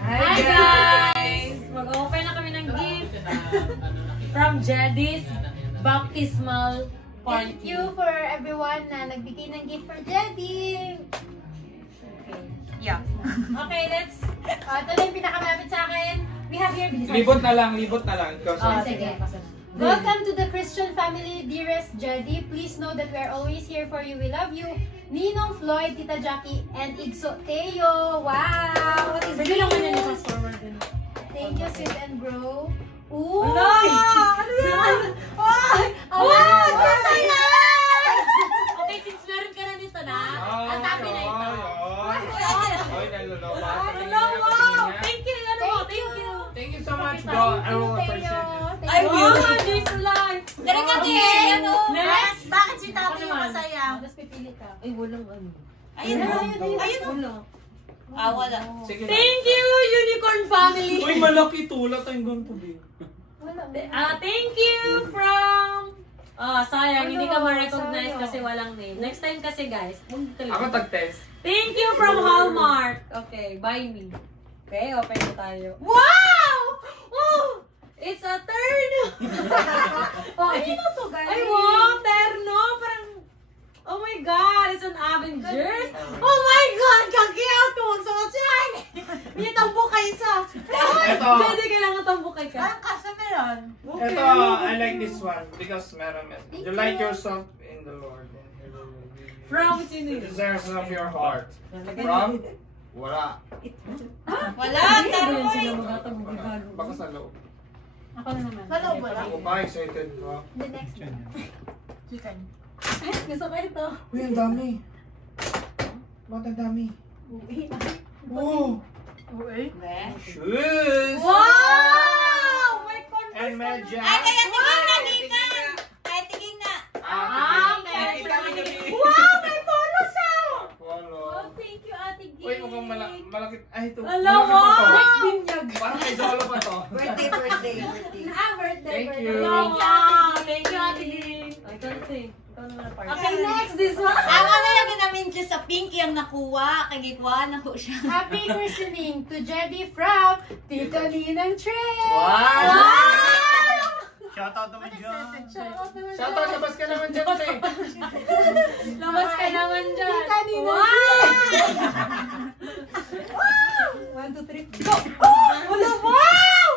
Hi guys! Mag-open na kami ng gift from Jeddy's Baptismal Party. Thank you for everyone na nagbigay ng gift for Jeddy. Okay. Yeah. Okay, let's... Ito na yung pinakamalapit sa akin. We have here... Libot na lang. Sige. Welcome to the Christian family, dearest Jeddy. Please know that we are always here for you. We love you. Ninong Floyd, Tita Jackie, and Igso Teo. Wow! What is this? Thank you, Sid and Bro. Ooh! Hello! Ano yan? Oh! Masaya! Okay, since meron ka na dito na, ang tabi na ito. Ay, naloloba. Wow! Thank you! Ano mo? Thank you! Thank you so much, bro. I will appreciate it. Ay, wow! This life! Dari ka din! Next! Bakit si Tati yung masaya? Tapos pipili ka. Ay, walang ano. Ayun o. Wala. Sige. Thank you, Unicorn Family! Uy, malaki tulad ang ganito din. Thank you from... sayang, hindi ka ma-recognize kasi walang name. Next time kasi guys, Ako tag-test. thank you from Hallmark. Okay, buy me. Okay, open na tayo. Wow! Oh! It's a terno! Oh, ano na to, guys? Ay, wow! Terno! Parang... Oh my God! It's an Avengers! Oh my God! Kaki-out ko! Magsuot siya! May tambukay sa! Ito. Pwede kailangan tambukay ka. Parang kasameron. Ito, I like this one because meron. You like yourself in the Lord. From sino The yun? desires of your heart. From? Wala. Wala. Ano yun sila magatang-magagalo? Baka sa loob. Ako na naman. Wala, wala. Ako ba excited ko? The next one. Chicken. Ay, gusto ko ito. Uy, ang dami. Bakit ang dami? Oh! Shoes! Wow! May converse And medyas. Ay, kaya tiging na, Nika! Kaya tiging na. Okay. Wow! Wow! May polo siya! Polo. Oh, thank you, Ate Gay. Uy, mukhang malaki. Ay, ito. Alam mo! Malaki pa to. Next binyag. Parang may solo pa to. Birthday. Birthday. Thank you. Alam mo! Thank you, Ate Gay. I can't say. Ikaw naman ang party. Okay, next, this one. Ang ano yung ginamin siya sa Pinky ang nakuha. Kagikwa na ko siya. Happy christening to Jeddy from Tita Ninang Trey. Wow! Shoutout naman dyan. Shoutout, labas ka naman dyan, Trey. Labas ka naman dyan. Tita Ninang Wow! 1, 2, 3, go! Wala, wow!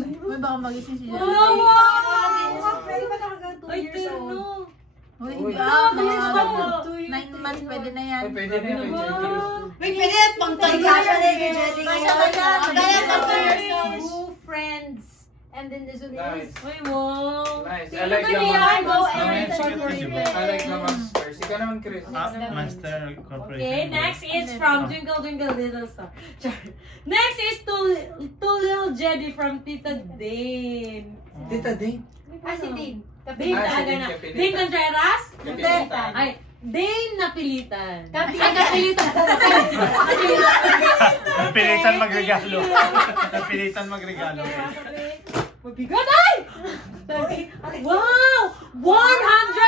May baka magising siya. Wala, wow! Pwede ba talaga 2 Ay, years old? terno. Uy, Uy. Bilis ba mo? 9 months pwede na yan. Ay, pwede na yun. Wait, pwede yan. Pang tagka siya na yung Jelly. Kaya pang 2 years old. Who friends? And then this one Nice. is... Uy, wow! Nice. I Sino like ba the niya? Go, monsters. Eric. I like the monsters. Ikaw naman, Chris. Monster Corporation. Okay, next is from Twinkle Twinkle Little Star. Next is Two Little Jeddy from Tita Dane. Tita Dane. Ah, si Dave. Dane Ah, si talaga Dane na. Kapilitan. Dane Contreras? Kapilitan. Ay, Dane Napilitan. Kapilitan. Kapilitan. Napilitan magregalo. Napilitan magregalo. Mabigat ay! Wow! 100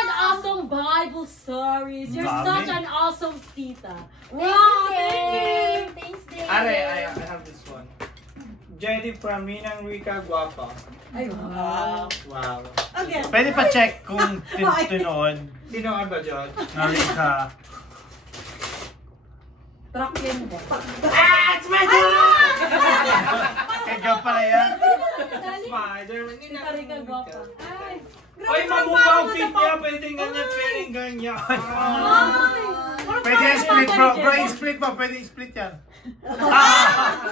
awesome Bible stories. You're Dami. such an awesome tita. Wow, Thanks, thank you. Dave. Thanks, Dave. I have this one. Jenny from Ninang Rica Guapa. Ay, wow. Wow. Okay. Pwede pa check kung tinood Sino nga ba, John? na Rika. Truck yan ba? Ah! It's my dog! Kaya pala yan. Spider-Man. Tita Rica Guapa. Ay, Ay, mamukha ang fit niya. Pwedeng ganyan, pwedeng ganyan. Pwede yung split bro. Bro, yung split ba? Pwede yung split yan.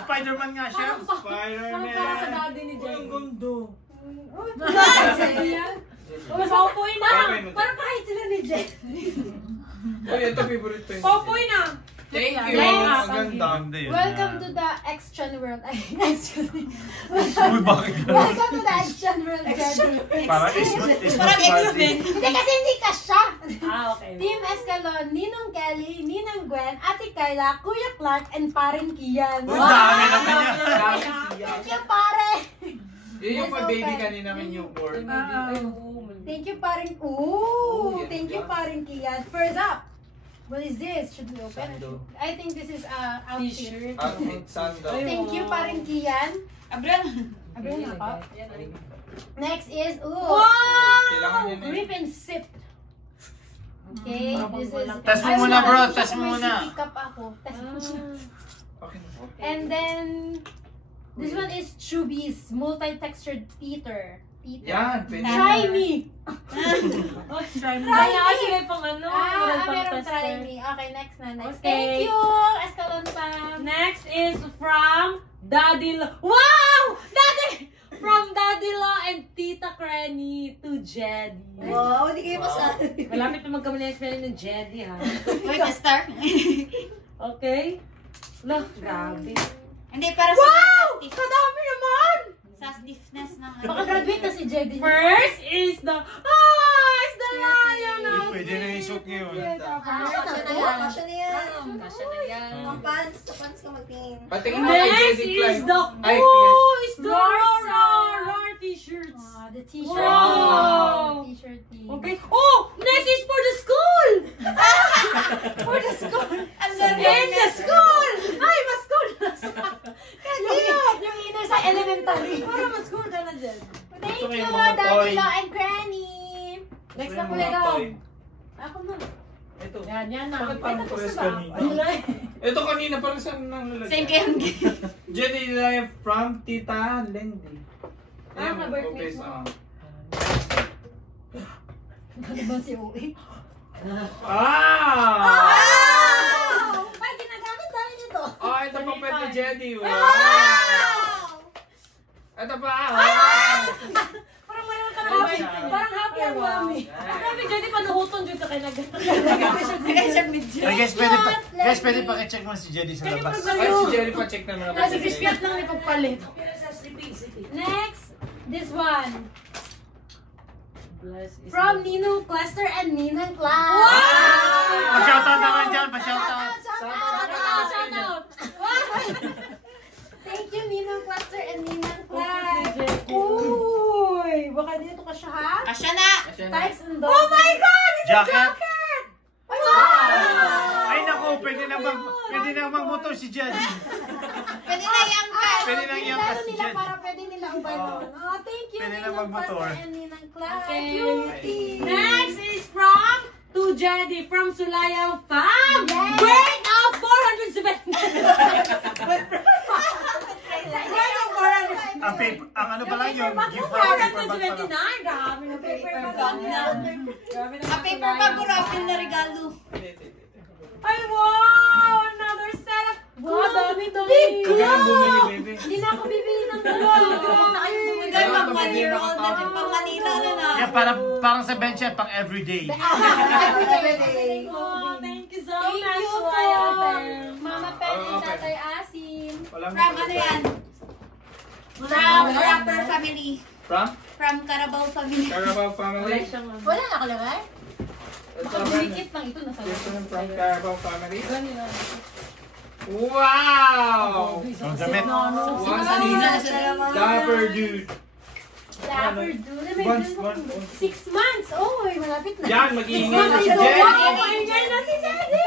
Spider-Man nga siya. Spider-Man. Parang sa daddy ni Ay, Jenny. ang gundo. Popoy na! parang kahit sila ni Jen. Uy, ito favorite ko. Popoy na! Thank you. Yes. Ang ganda. Ganda yun. Welcome to the X-Chan world. Ay, excuse me. Uy, bakit ganun? Welcome to the X-Chan world, Jeddy. Parang Parang X-Men. Hindi kasi hindi ka siya. Okay. Team Escalon, Ninong Kelly, Ninang Gwen, Ate Kyla, Kuya Clark, and Parin Kian. Ang dami naman yan. Thank you, pare! Yun yung pa-baby kanina may newborn. Thank you, Parin. Ooh! yan Thank you, ba? Parin Kian. First up, What is this? Should we open it? Sando. I think this is outfit. T-shirt. Outfit sando. Thank you, paring Kian. Abril. Abrin ako. Next is, Wow! Kailangan yun eh. Rip and sip. Okay, this is... Test mo Ay, muna, bro. wala. Test mo May muna. sippy cup ako. Test mo muna. Okay. And then, this one is Chubby's multi-textured Peter. Yan, pwede. Try me! Oh, try mo. Kaya kasi may pang ano. Meron try me. Okay, next na. Next. Okay. Thank you, Escalonta. Next is from Daddy Lo. Wow! Daddy! From Daddy Lo and Tita Cranny to Jedy. Wow, hindi kayo masabi. Malapit na magkamali ang spelling ng Jedy, ha? Wait, star. Okay? Look, grabe. Hindi, para sa stiff. Kadami naman! Sa stiffness ng Baka graduate na si Jedy. First is the... It's the lion! Pwede na yung suit ngayon. Kasya na yan. Kasya na yan. Kasya na yan. Ang pants. Sa pants ka magtingin. Patingin mo kay Next Jedy is Klein. the... Ay, It's the Rora. Rora t-shirts. The t-shirt. Wow. T-shirt team. Okay. Oh! Next is for the school! For the school. Ang In the school! Ay, mas-school na sa... Yung inner sa elementary. Para mas-school ka na dyan. Thank Ito you, yung mga Daddy toy. Lo and Granny. Next Ito na yung po mga ito. toy. Ako na. Ito. Yan na. Bakit parang pares ba? kanina? Wala eh. Ito kanina parang saan nang lalagyan? Same kayo. Jedy Live from Tita Lindy. Ayun, ka-birthday okay, mo. so, Ano ba si Uwi? Ah! Ay, ginagamit dahil nito. Oh, ito pa pwede ni Jedy. Wow! Ito pa. Parang mayroon ka na happy. Parang happy ang mami. Grabe, Jenny, panuhuton dyan ka kay Ay, guys, pwede pa-check mo si Jedy sa labas. Ay, si Jedy pa check naman ako. Kasi bispiyat lang ni pagpalit. Next, this one. Bless is From Nino Cluster and Ninang Class. Pa-shoutout naman dyan, pa-shoutout. Shout out! Thank you, Ninong Cluster and Ninang Class. Jedy. Uy, baka dito ka siya ha? Kasya na. Tights and Oh my God! It's a Jacket? jacket! Ay, naku, pwede na magmotor si Jedy. Pwede na i-angkat. Pwede na i-angkat Lalo si nila Jedy. para pwede nila ubanon. Oh, thank you, Pwede na Ninong magmotor. Cluster and Ninang Class. Okay. Cutie. Next is from to Jedy from Sulayaw Fam. Yes. Weight of 470. Ang ano pa lang yun, gift from paper bag pa 479. lang. Grabe na paper bag na. Grabe na. Ang paper bag ko rapin na regalo. Ay, wow! Another set of... Wow, dami-dami. Big Huwag ka nang bumili, club! baby. Hindi na ako bibili ng dalawa. Hanggang pang 1 year old na din. Pang Manila na na. Yan, parang sa bench yan, pang everyday. Oh, thank you so Thank much, you Sulayaw po. Fam. Mama Pen and Tatay Asim. Walang From ano yan? From Rapper Family. From? From Carabao Family. Carabao Family. Wala nakalagay? Ito Baka dumikit lang ito nasa This one from Carabao Family. Ganun. Wow! Ang damit. Sanina na sila naman. Dapper dude. Dapper dude. May Once, ganun. once. 6 months. Oh, malapit na. Yan, mag-iingay na si Wow, Jedy. maingay na si Jedy!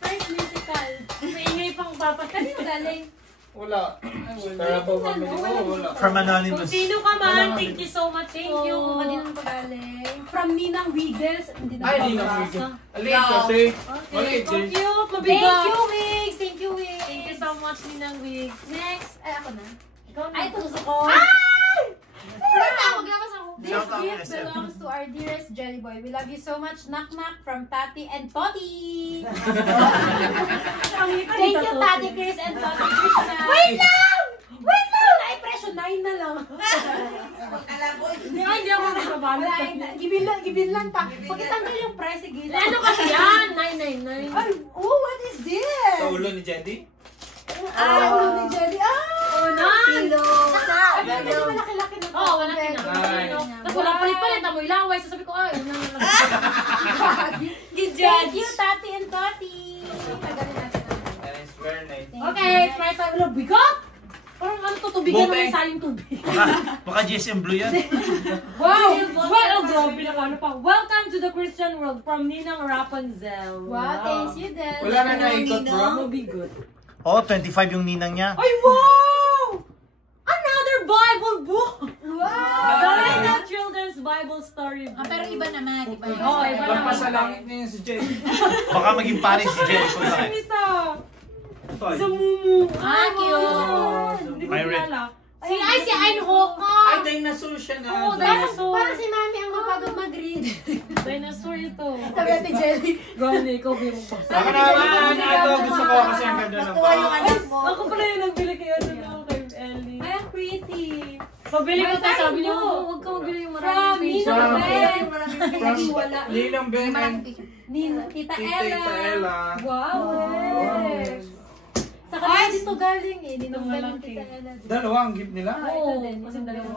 First musical. Maingay pang papat. Kanino galing? Wala. Carabao Family. Oh, wala. From Kung Anonymous. sino ka man, thank you so much. Thank you. Kung kanino pa galing? From Ninang Wiggles. Hindi na Ay, ba di na mabasa? video. Alin kasi. Okay, Maliit thank din. you. Thank Mabigat. you, Wigs! Thank you, Wigs! Thank you so much, Ninang Wigs. Next, ay ako na. Ikaw na. Ay, ito gusto ko. This Shout out gift SM. belongs to our dearest Jelly Boy. We love you so much, Knock Knock, from Tati and Toti. Thank you, Tati Chris and Toti Krishna. Wait lang! Wait lang! Ay, presyo 9 na lang. Hindi ako nagbabalot. Wala, gibin lang pa. Pag itanggal yung price, sige lang. Ano kasi yan? 999. Ay, oh, what is this? Sa ulo ni Jedy? Ulo ni Jelly. Oh, nan! Ay, pero medyo malaki-laki na po. Oo, wala ka na. Ay. Tapos wala palit-palit. Amoy laway. Sasabi ko, ay, yun na. Thank you, Tati and Toti. Tagalin natin. And it's very nice. Okay, try tayo. Wala, bigat! Parang ano to, tubigan Bote. naman sa yung tubig. Baka GSM Blue yan. Wow! Well, grabe na ano pa. Welcome to the Christian world from Ninang Rapunzel. Wow, thanks you then. Wala na naikot, bro. Will be good. Oh, 25 yung ninang niya. Ay, wow! Another Bible book! Wow! The Little Children's Bible Story book. Pero iba naman, iba naman. Oo, iba naman. Lampas sa langit na yun si Jay. Baka maging pare si Jericho na. Ay, isa. Sa Mumu. Cute. Hindi ko Pirate. kilala. Si Einhoka. Ay, dinosaur siya na. Oo, dinosaur. Parang si Mami ang mapagod mag-read. Dinosaur ito. Sabi natin, Jelly. Gani, ikaw yung pa. Ako naman, ito gusto ko kasi ang ganda ng Natuwa yung box. anak mo. Ako pala yung nagbili kay kay Ellie. Ay, pretty. Pabili ko to, sabi niyo, huwag ka magbili yung maraming picture. From Wala. Ninong Ben and Tita Tita Ella. Wow. Yes. Sa kanila dito galing eh. Itong Ninong malaki. Tita Ella. Dalawa ang gift nila. Oo, kasi dalawa.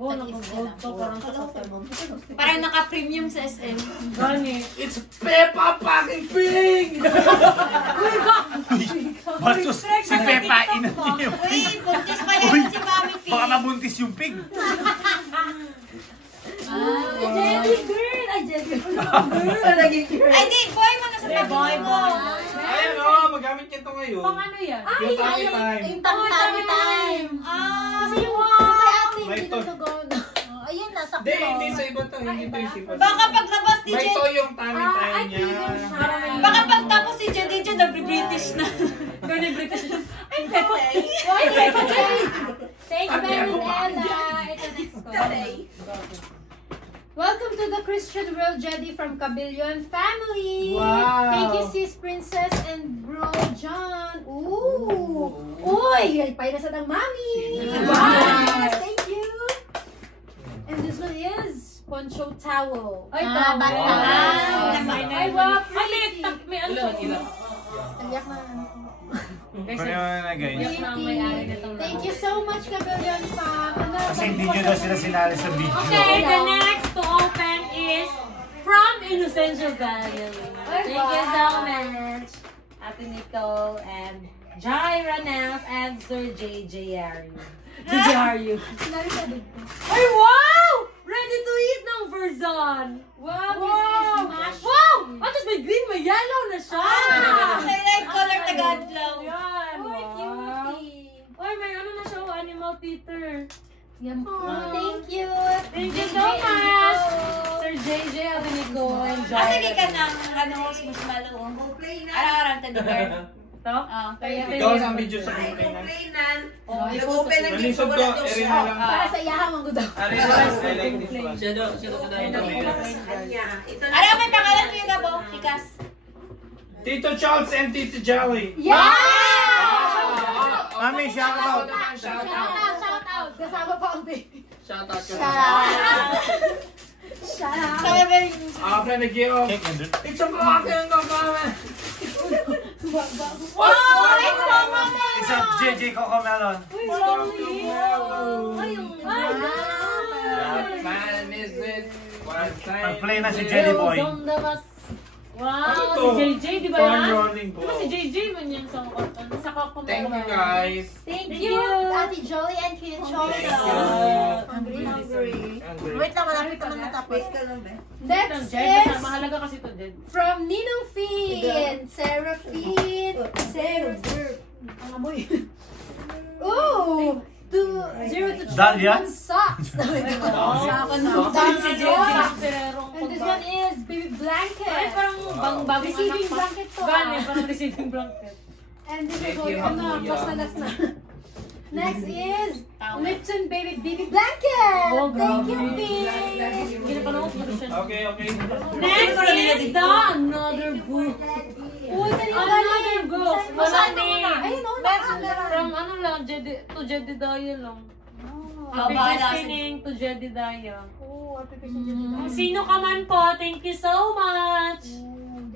Oo, naka-gold to, parang Parang naka-premium sa SM. Gani. It's Peppa fucking Pig! Bastos, si Pepa ina niyo. Uy, buntis pa yan si Mami P. Baka nabuntis yung pig. Jelly girl! Ay, Jelly girl! Ay, di, boy mo na sa boy mo. Ayan o, magamit niya ito ngayon. Pang ano yan? Yung tummy time. Yung tang-tami time. Kasi yung kay ate, May hindi to. natugon. Ayun, nasa Hindi, hindi sa iba to. Hindi to yung sipa. Baka paglabas ni May Jen, to yung tummy time niya. baka pagtapos si Jen, nag-British na. Gani, British. Ay, Peppa. Thanks, Ate, Ben ako and pa. Ella. Ito next ko. Welcome to the Christian World Jedi from Cabillion family. Wow. Thank you, sis Princess and bro John. Ooh. Uy, ay pay na sa ng mami. Yes, thank you. And this one is poncho towel. Ay, Ah, tama. bata. Ay, wow. Ay, may ano sa Tayak na. Pero na guys. Thank you so much, Cabillion fam. Kasi hindi nyo daw sila sinali sa video. Okay, the next to open is from Innocencio Valley. Thank you so much, Ate Nicole and Jai Ranels and Sir JJ Ariu. JJ Ariu. Ay, wow! Ready to eat ng Verzon. Wow, Wow! this is mashed. Wow! At may green, may yellow na siya. May like color tagadlaw. Yan, Uy, wow. cutie. Ay, may ano na siya, animal theater. Yan. Thank you. Thank you so much, Sir JJ, Ate Nicole, and Jai. Sige ka ng ano, marshmallow. Araw-araw teddy bear. Ito? Ikaw ang video sa kumplainan. Nag-open ng Manisog ko, erin na lang. Para sa iyahang ang gudaw. Arin na lang, I like this one. Ano may pangalan ko yung gabo? Tikas. Tito Charles and Tito Jelly. Yeah! Mami, shout out. Shout Shout out. out, shout out. Kasama pa ang baby. Shout out ka. Shout out. Sabi ba yung... Friend of you. Cake and drink. It's a fucking mama. Oh, it's mama na! Isa JJ Coco Melon. That man is it. One time. Mag-play na si Jelly Boy. Wow, Ano si to? JJ, di ba Fun yan? rolling Di ba ball. si JJ man yan sa karton? Sa kakumara. Thank you guys. Thank you, Ate Jolie and Kuya Chola. Thank you. Hungry. Wait lang, malapit naman natapos. Next Jai, is mahalaga kasi ito din. from Ninong Fin, Seraphine. Ang amoy. Ooh! 0 to Dahlia? 1 socks. And this one is baby Ay, blanket. parang bagong Receiving anak pa. blanket to. Gani, parang receiving blanket. And this is Thank all you, ano, Kuya. plus na last na. Next is Lipton baby blanket. Oh, Thank you, grabe. Pink. Ginapanood ko siya. Okay, okay. Next is the another book. Uy, kanina Another book. Wala din. Ayun, oh, From ano lang, to Jedediah lang. Happy Bahala sa- listening to Jedediah. Oh, happy Christmas. Sino ka man po, thank you so much.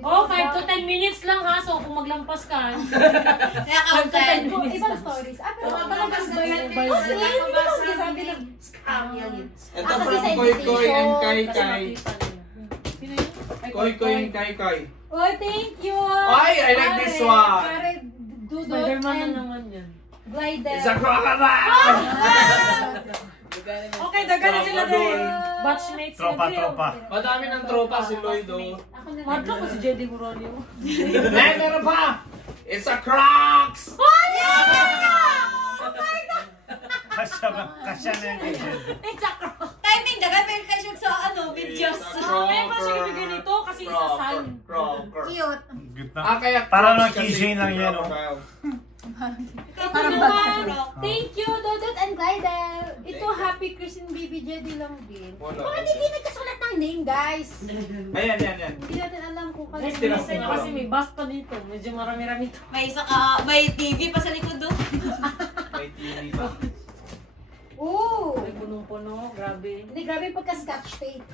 Oh, 5 to 10 minutes lang ha, so kung maglampas ka. Nakauntan. Ibang stories. Ah, pero Malagas ba yun? Oh, sige, hindi ko sabi na. Ito Ah, kasi from sa Koy Koy and invitation. Kai Kasi Kai. nakita nila. Sino yun? Ay, Koy Koy and Kai Kai. Oh, thank you. Ay, I like this one. Pare Dudot Spider-Man na and naman yan. Glidel. It's a crocodile! Okay, dagan na sila din. Batchmates sila din. Tropa. Madami ng tropa si Lloyd, oh. Ako na Madlo ko si Jedi Moronio. Meron pa! It's a Crocs! Kasya na yung It's a cross. Timing, dagan may kayo sa videos. Kaya pa siya ibigay nito kasi isa sun. Cute. Kaya Para lang Crocs kasi keychain lang yan, oh. crocodile. Ito naman. Thank you, Dodot and Glidel. Ito, Happy Christine Baby Jedi lang din. Wala. Bakit hindi nagkasulat ng name, guys? Ayan. Hindi natin alam kung Guys, kanino. bilisan nyo kasi may bus pa dito. Medyo marami-rami ito. May isa may TV pa sa likod doon. May TV pa. Oo! May punong-puno. Grabe. Hindi, grabe yung pagka-scotch tape.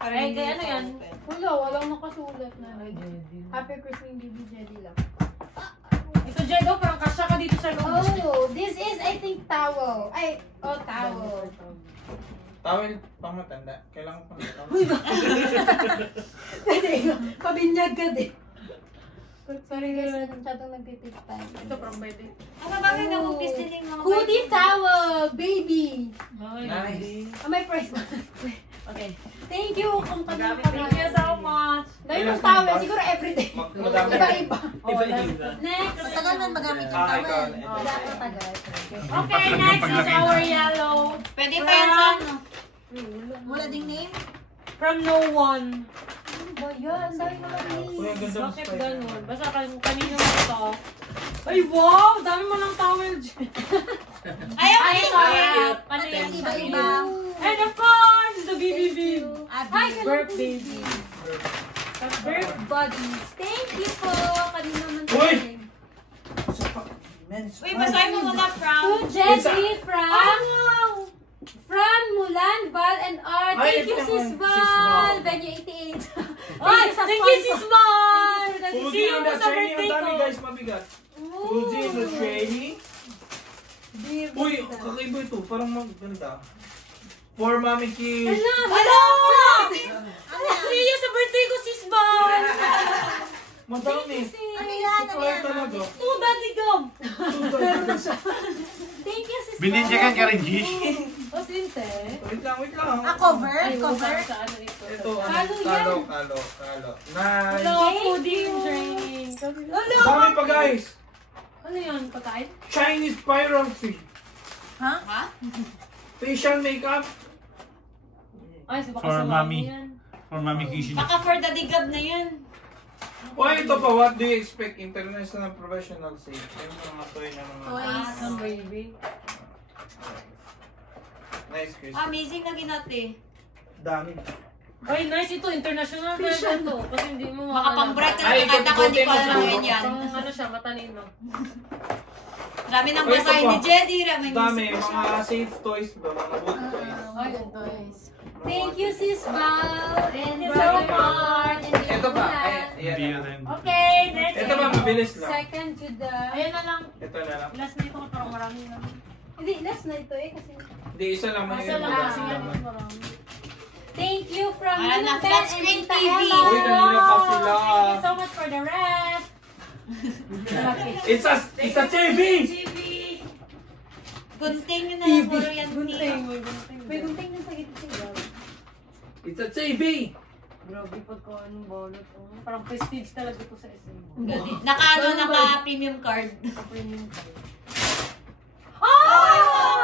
Ay, kaya ano yan? Wala, walang nakasulat na. Happy Christine Baby Jedi lang. Ito, Jedo, parang kasya ka dito sa loob. Oh, this is, I think, towel. Towel. Tawel, pang matanda. Kailangan pa ng tawel. Pabinyag ka din. Sorry guys, masyadong nagtitipay. Ito, parang pwede. Ang bagay na upis din yung mga Hoodie towel, baby. Ay, Nice. May price ba? Okay. Thank you kung Grabe, kanina thank you so much. Dahil yung towel, siguro everyday. Madami. Iba-iba. Next. Matagal man magamit yung Ikaw. towel. Wala ko tagal. Okay, next is our yellow. Pwede pa yan sa ano? Wala ding name? From No One. Ano ba yan? Dahil mo lang Uy, ang ganda ng Bakit spider. ganun? Basta kanino mo ito. Ay, wow! Dami mo ng towel dyan. Ayaw Ay, din! sorry. Ano yan? Iba-iba. And of course, the BBB. Hi, Birth baby. Birth buddies. Thank you po. Kanina man Uy! Uy, basahin mo muna from. To Jessie from Mulan, Val, and R. Ay, Thank you, ito Sis naman, Sis Val. Val. Venue 88. Ay, thank you, Sis Val! Fuji in the training. Ang dami guys, mabigat. Fuji in the training. Uy, kakaiba ito. Parang maganda. For Mami Kish. Hello! Siya sa birthday ko, Sis Val! Madami. Ano yan? Ito ay talaga. Oh, Daddy Gum! Thank you, Sis Val. Binidyagan ka rin, Gish. Oh, Sinte. Wait lang. Cover? Ay, Cover? sa ano ito? Ito, Kalo yan. kalo. Nice. Hello, fooding training. Dami pa guys. Ano yun? Pagkain? Chinese piracy. Ha? Facial makeup. Ay, baka For sa mommy. yan. For Mami Kishi. Baka for the digab na yan. Why ito pa? What do you expect? International professional safe. Yung mga toy na mga... Toys. Ang baby. Nice, Chris. Amazing na ginati. Dami. Ay, nice ito. International version to. Kasi hindi mo Baka pang bright na Ay, nakita ko, hindi ko ikutin mo alam siguro. yan. Pang ano siya, matalino. Dami ng Uy, ito basahin pa. ni Jedi. Dami. Mga safe toys ba? Mga wood toys. Ay, toys. Thank you, Sis Val. And Thank you so Brother much. Mark. And Ito pa. Mulan. Ay, Hindi yan. rin. Okay, next. Ito pa, mabilis lang. Second to the... Ayan na lang. Ito na lang. Last na ito, parang marami na. Hindi, last na ito eh. Kasi... Hindi, isa lang. Asa lang Ah. kasi yan marami. Thank you from Ah, na, Juben flat and screen Tita TV. Ella. Uy, kanina pa sila. Thank you so much for the rest. It's a TV! TV. Gunting yun na lang puro yan. Gunting. May gunting. May gunting na sa gitna. It's a TV! Grabe pagka anong balot. Oh. Parang prestige talaga ito sa SM. Naka-premium card. Premium card.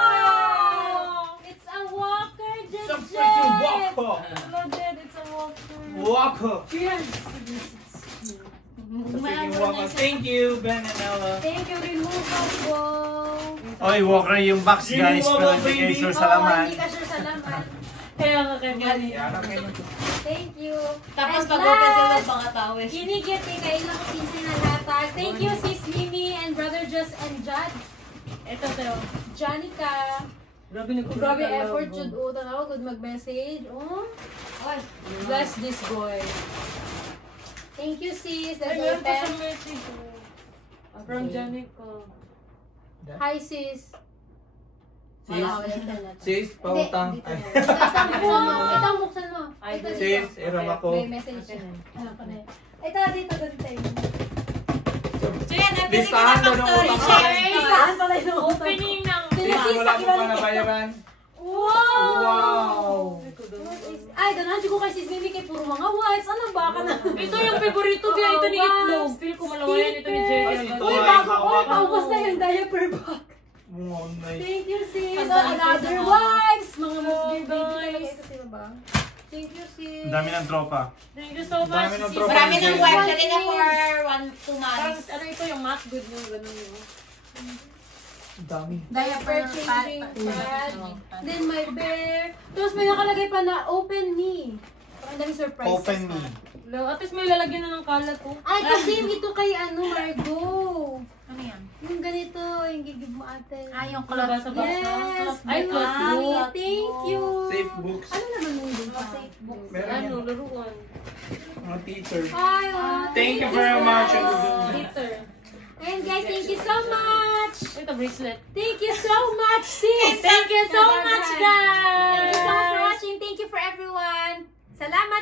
Oh! It's a walker, It's a Jet freaking Jet. walker! Hello, Jed. It's a walker. Walker! Cheers! It's a freaking walker. Thank you, Ben and Ella. Thank you, removable. Oy, Walker yung box, guys. Pero hindi kayo sure sa laman. Hindi ka sure sa laman. Kaya nga kay Mali. Yan ang kayo. Thank you. Tapos And pag-open sila last, ng mga tawis. Kinigiti kay ilang sisi na latag. Thank you, Sis Mimi and Brother Just and Jad. Ito sa'yo. Janica. Grabe nagkulit. Grabe effort, Jud. O, tanaw, good mag-message. Oh. Ay, Bless this boy. Thank you, sis. Ay, That's meron pa open. siyang message. From Janico. Hi, sis. Sis, Ah, wala na. sis, pautang. Hindi, dito na. Ito, buksan mo. Ay, Ito, Sis, dito. iram ako. May message siya. Ano pa na yun? Ito, dito, ganito tayo. so yan, nabili ko Listahan na daw pang ng story utang. share. Listahan pala Opening ng... Wala mo pa nabayaran. Wow! Ay, ganahan ko kay Sis Mimi kay puro mga whites. Ano ba ka na? Ito yung favorito niya. Ito ni Itlog. Feel ko malawayan ito ni Jerry. Uy, bago ko. Paubos na yung diaper bag. Wow, nice. Thank you, sis. Another wipes. Mga mas baby talaga ito, sino ba? Thank you, sis. Ang dami ng tropa. Thank you so much. Dami ng tropa. Marami ng wife na rin for 2 Parang months. ano ito yung matte good yung ganun yung... Dami. Diaper changing pad. Then my bear. Tapos may nakalagay pa na open me. Parang dami surprises. Open me. At least may lalagyan na ng kalat ko. Ay, kasi ito kay Margo. Ano yan? Yung ganito, yung gigib mo ate. Yung Kulaba sa box. Yes. Ay, cloth book. Thank you. Safe books. Ano naman yung dito? Meron Ano, yan. laruan. Mga teacher. Ay, Thank you very much. Heater. And guys, thank you so much. Ito, bracelet. Thank you so much, sis. Thank you so much, guys. Thank you so much for watching. Thank you for everyone. Salamat.